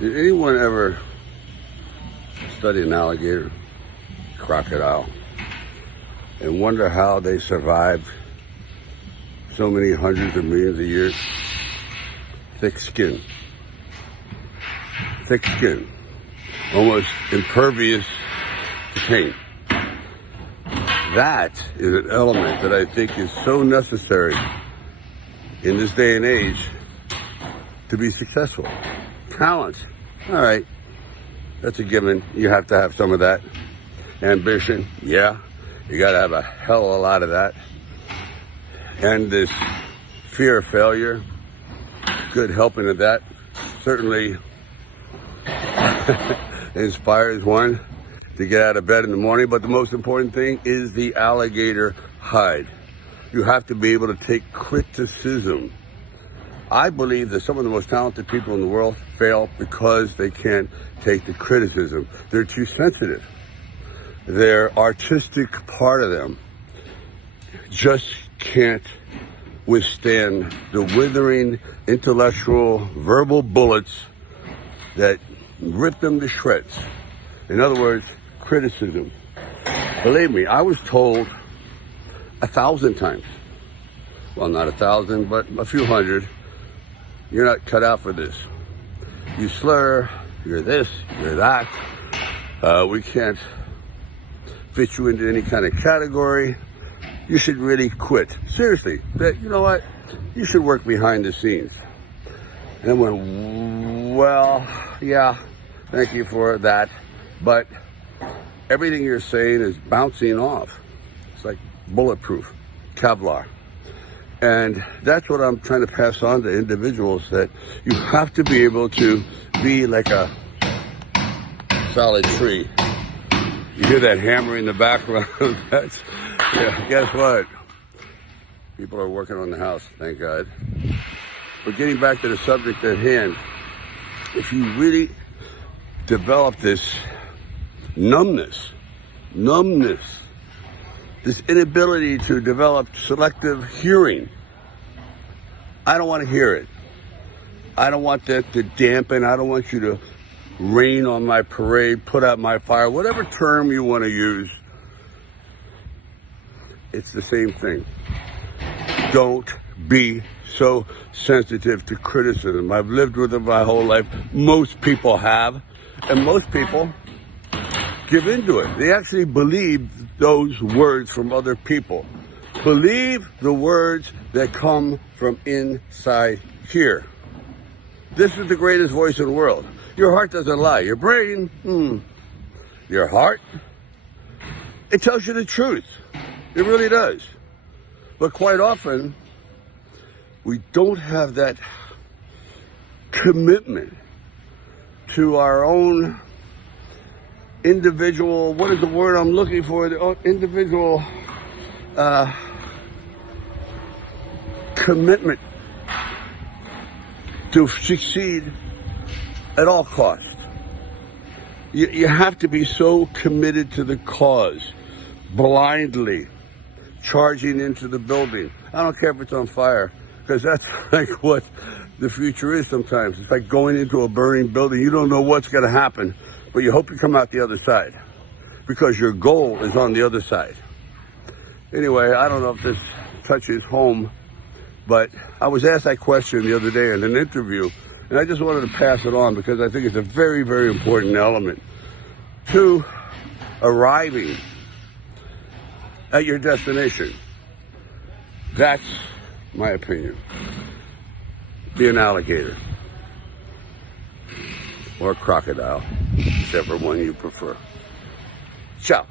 Did anyone ever study an alligator, crocodile, and wonder how they survived so many hundreds of millions of years? Thick skin, almost impervious to pain. That is an element that I think is so necessary in this day and age to be successful. Talent, all right, that's a given. You have to have some of that. Ambition, yeah, you got to have a hell of a lot of that. And this fear of failure, good helping of that, certainly inspires one to get out of bed in the morning. But the most important thing is the alligator hide. You have to be able to take criticism. I believe that some of the most talented people in the world fail because they can't take the criticism. They're too sensitive. Their artistic part of them just can't withstand the withering intellectual verbal bullets that rip them to shreds. In other words, criticism. Believe me, I was told 1,000 times, well, not 1,000, but a few hundred, you're not cut out for this. You slur, you're this, you're that. We can't fit you into any kind of category. You should really quit. Seriously, you know what? You should work behind the scenes. And I went, well, yeah, thank you for that. But everything you're saying is bouncing off. It's like bulletproof, Kevlar. And that's what I'm trying to pass on to individuals, that you have to be able to be like a solid tree. You hear that hammer in the background? That's, yeah, guess what? People are working on the house, thank God. But getting back to the subject at hand, if you really develop this numbness, this inability to develop selective hearing. I don't want to hear it. I don't want that to dampen. I don't want you to rain on my parade, put out my fire, whatever term you want to use. It's the same thing. Don't be so sensitive to criticism. I've lived with it my whole life. Most people have. And most people give into it. They actually believe those words from other people. Believe the words that come from inside here. This is the greatest voice in the world. Your heart doesn't lie. Your brain, your heart, it tells you the truth. It really does. But quite often, we don't have that commitment to our own individual, what is the word I'm looking for? The individual commitment to succeed at all costs. You have to be so committed to the cause, blindly charging into the building. I don't care if it's on fire, because that's like what the future is sometimes. It's like going into a burning building. You don't know what's going to happen, but you hope you come out the other side, because your goal is on the other side. Anyway, I don't know if this touches home, but I was asked that question the other day in an interview, and I just wanted to pass it on because I think it's a very, very important element to arriving at your destination. That's my opinion. Be an alligator or a crocodile, whichever one you prefer. Ciao.